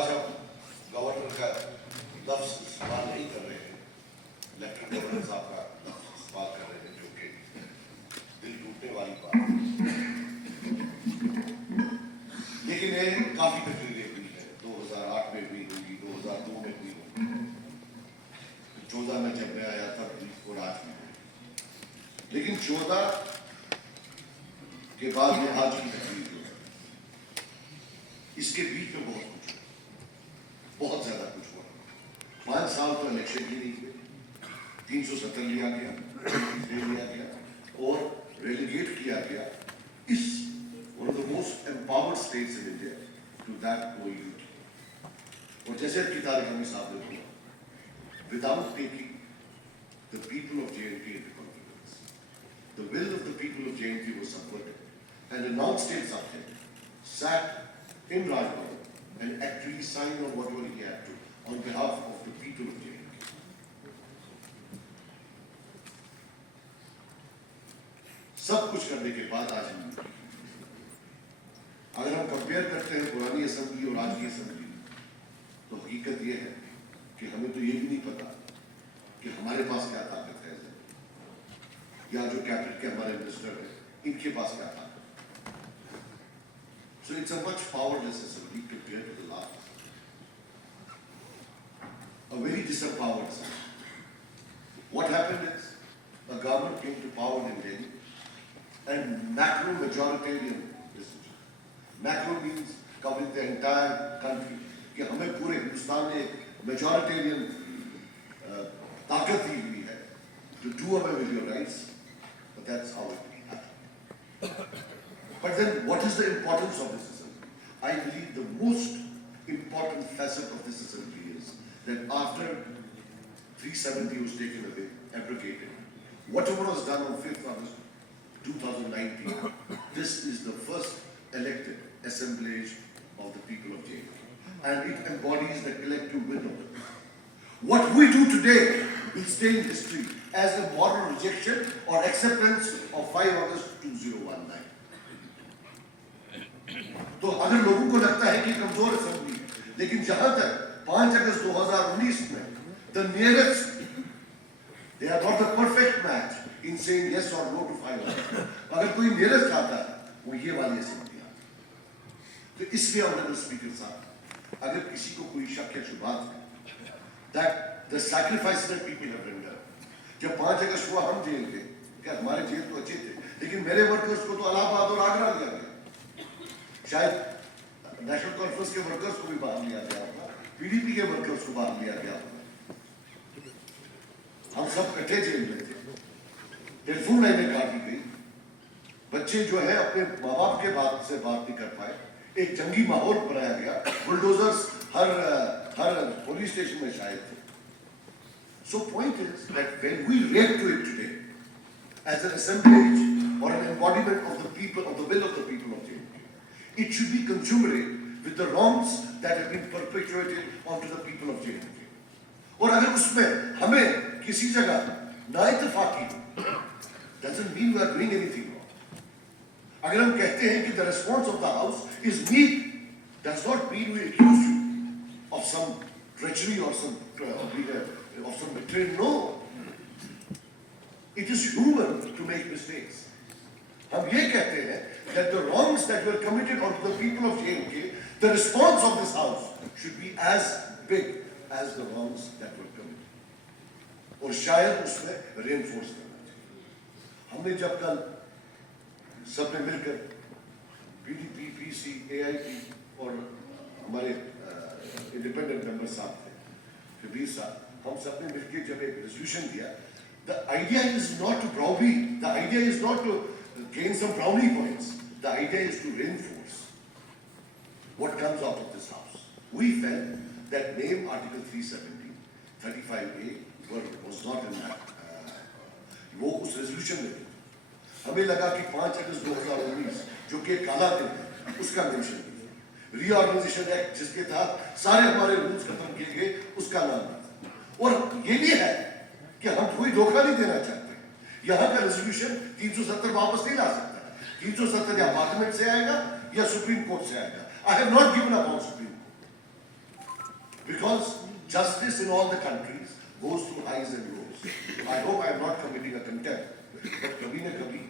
आज हम गवर्नर का लफ्ज इस्तेमाल नहीं कर रहे हैं, लेफ्टिनेंट गवर्नर साहब का लफ्ज इस्तेमाल कर रहे हैं, जो कि दिल टूटने वाली बात है। लेकिन ये काफी तकरीरें हुई है, 2008 में भी होगी, 2002 में भी होगी, 14 में जब मैं आया था और आज भी होगी। लेकिन 14 के बाद में आज की तकरीर हुई, इसके बीच में बहुत कुछ हुआ, बहुत ज्यादा कुछ हुआ। 5 साल तो इलेक्शन ही नहीं हुए, 370 लिया गया, लिया गया और रेलीगेट किया गया इस one of the most empowered states in India to that कोई। और जैसे की तारीख हमें साहब ने बोला, without taking the people of JNK into confidence, the will of the people of JNK was subverted, and a non-state subject sat in Rajbhavan and actually signed on whatever he had to on behalf of the people of JNK. सब कुछ करने के बाद आज हम, अगर हम compare करते हैं पुरानी असेंबली और आज की असेंबली, तो हकीकत यह है कि हमें तो ये भी नहीं पता कि हमारे पास क्या ताकत है, या जो कैबिनेट के हमारे मिनिस्टर हैं इनके पास क्या ताकत है। So it's a much powerless assembly compared to the last. A very disempowered assembly. What happened is, a government came to power in Delhi and macro majoritarian decision. Macro means covering the entire country. कि हमें पूरे हिंदुस्तान में majoritarian ताकत दी हुई है to do away with your rights, but that's how it happened. But then, what is the importance of this assembly? I believe the most important facet of this assembly is that after 370 was taken away, abrogated, whatever was done on 5th August 2019, this is the first elected assemblage of the people of JNK, and it embodies the collective will of it. What we do today will stay in history as a moral rejection or acceptance of 5 August 2019. तो अगर लोगों को लगता है कि कमजोर assembly, लेकिन जहां तक 5 अगस्त 2019 में the nearest, they are not the perfect match in saying yes or no to 5 August. अगर कोई nearest आता है, वो ये वाली असेंबली आता है। तो इसलिए ऑनरेबल स्पीकर साहब, अगर किसी को कोई शक या शुबात है that the sacrifices that people have rendered, जब 5 अगस्त हुआ हम जेल थे, क्या हमारे जेल तो अच्छे थे, लेकिन मेरे वर्कर्स को तो इलाहाबाद और आगरा लिया गया, शायद नेशनल कॉन्फ्रेंस के वर्कर्स को भी बाहर लिया गया होगा, PDP के वर्कर्स को बाहर लिया गया होगा, हम सब इकट्ठे जेल में थे, टेलीफोन लाइनें काटी गई, बच्चे जो है अपने माँ बाप के बात से बात नहीं कर पाए, एक जंगी माहौल बनाया गया, बुलडोजर्स हर पुलिस स्टेशन में शायद थे। So point is that when we react to it today as an assemblage or an embodiment of the people, of the will of the people of JNK, it should be commensurate with the wrongs that have been perpetuated onto the people of JNK. और अगर उसमें हमें किसी जगह नाइतफाकी हो, doesn't mean we are doing anything wrong. अगर हम कहते हैं कि the response of the house is weak, does not mean we accuse you of some treachery or some betrayal. No, it is human to make mistakes. हम ये कहते हैं that the wrongs that were committed onto the people of JNK, the response of this house should be as big as the wrongs that were committed. और शायद उसमें reinforce करना चाहिए। हमने जब कल सबने मिलकर PDP, PC, AIP और हमारे इंडिपेंडेंट मेंबर साहब थे, कबीर साहब, हम सबने मिलकर जब एक रेजोल्यूशन दिया, the idea is not to browbeat, the idea is not to gain some brownie points, the idea is to reinforce what comes out of this house. We felt that name Article 370, 35A was not in that, वो उस resolution में थी। हमें लगा कि 5 अगस्त 2019 जो कि काला दिन है, उसका मेंशन किया, रीऑर्गेनाइजेशन एक्ट जिसके तहत सारे हमारे रूल्स खत्म किए गए, उसका नाम था। और ये भी है कि हम कोई धोखा नहीं देना चाहते, यहाँ का रेजोल्यूशन 370 वापस नहीं ला सकता, 370 या पार्लियामेंट से आएगा या सुप्रीम कोर्ट से आएगा। I have not given up on Supreme Court. Because justice in all the countries goes through highs and lows. I hope I am not committing a contempt, but kabhi na kabhi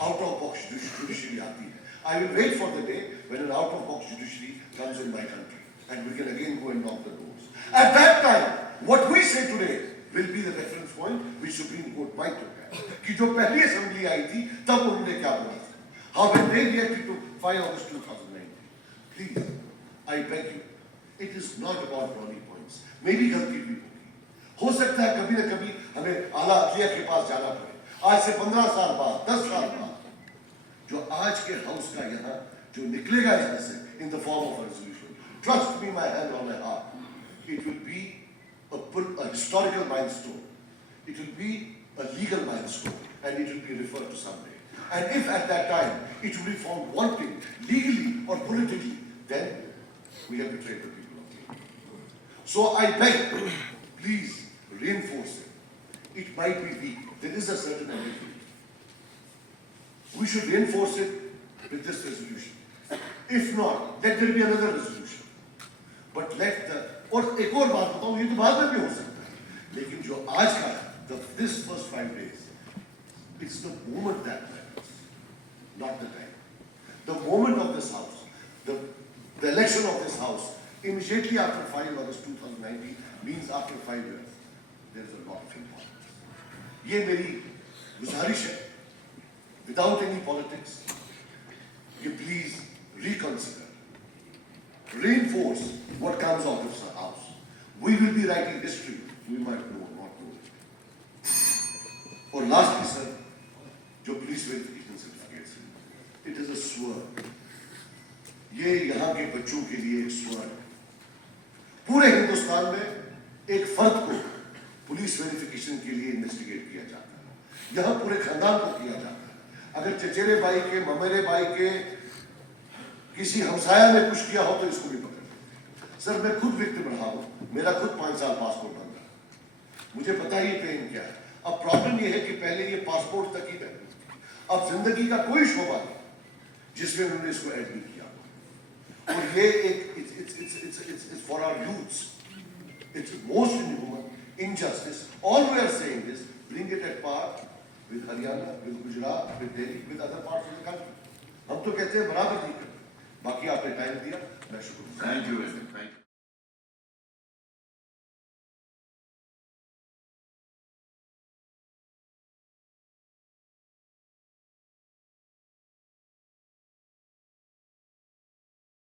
out of box judiciary aati hai. I will wait for the day when an out of box judiciary comes in my country and we can again go and knock the doors. At that time, what we say today will be the reference point which Supreme Court might look at. कि जो पहली assembly आई थी तब उन्होंने क्या बोला था? How when they reacted to 5 August 2019? Please, I beg you, it is not about brownie points. Maybe गलती भी होगी. हो सकता है कभी न कभी हमें आला अदलिया के पास जाना पड़े. आज से 15 साल बाद, 10 साल बाद, जो आज के हाउस का यहाँ जो निकलेगा यहाँ से in the form of a resolution. Trust me, my hand on my heart. It will be a historical milestone. It will be a legal milestone, and it will be referred to someday. And if at that time it will be found wanting legally or politically, then we have betrayed the people of India. So I beg, please reinforce it. It might be weak. There is a certain ambiguity. We should reinforce it with this resolution. If not, let there be another resolution. But let the और एक और बात बताऊं, ये तो बाद में भी हो सकता है, लेकिन जो आज का this first 5 days, it's the moment that matters, not the time. The moment of this house, the election of this house, immediately after 5 August 2019 means after 5 years, there is a lot of importance. ये मेरी गुजारिश है, without any politics, you please reconsider. Reinforce what comes out of this house. We will be writing history. We might know or not know it. For lastly, sir, जो police verification certificates, it is a sword. ये यहाँ के बच्चों के लिए एक sword. पूरे हिंदुस्तान में एक फर्द को पुलिस वेरिफिकेशन के लिए इन्वेस्टिगेट किया जाता है. यहाँ पूरे खानदान को किया जाता है. अगर चचेरे भाई के, ममेरे भाई के किसी हमसाया ने कुछ किया हो तो इसको भी पकड़. सर मैं खुद विक्टिम रहा हूं, मेरा खुद 5 साल पासपोर्ट बन रहा, मुझे पता ही पेन क्या है. अब प्रॉब्लम ये है कि पहले ये पासपोर्ट तक ही रहती थी, अब जिंदगी का कोई शोभा नहीं जिसमें उन्होंने इसको ऐड नहीं किया. और ये एक it's for our youths, it's most inhuman, injustice. All we are saying is bring it at par with Haryana, with Gujarat, with Delhi, with other parts of the country. हम तो कहते हैं बराबर नहीं करते. बाकी आपने टाइम दिया.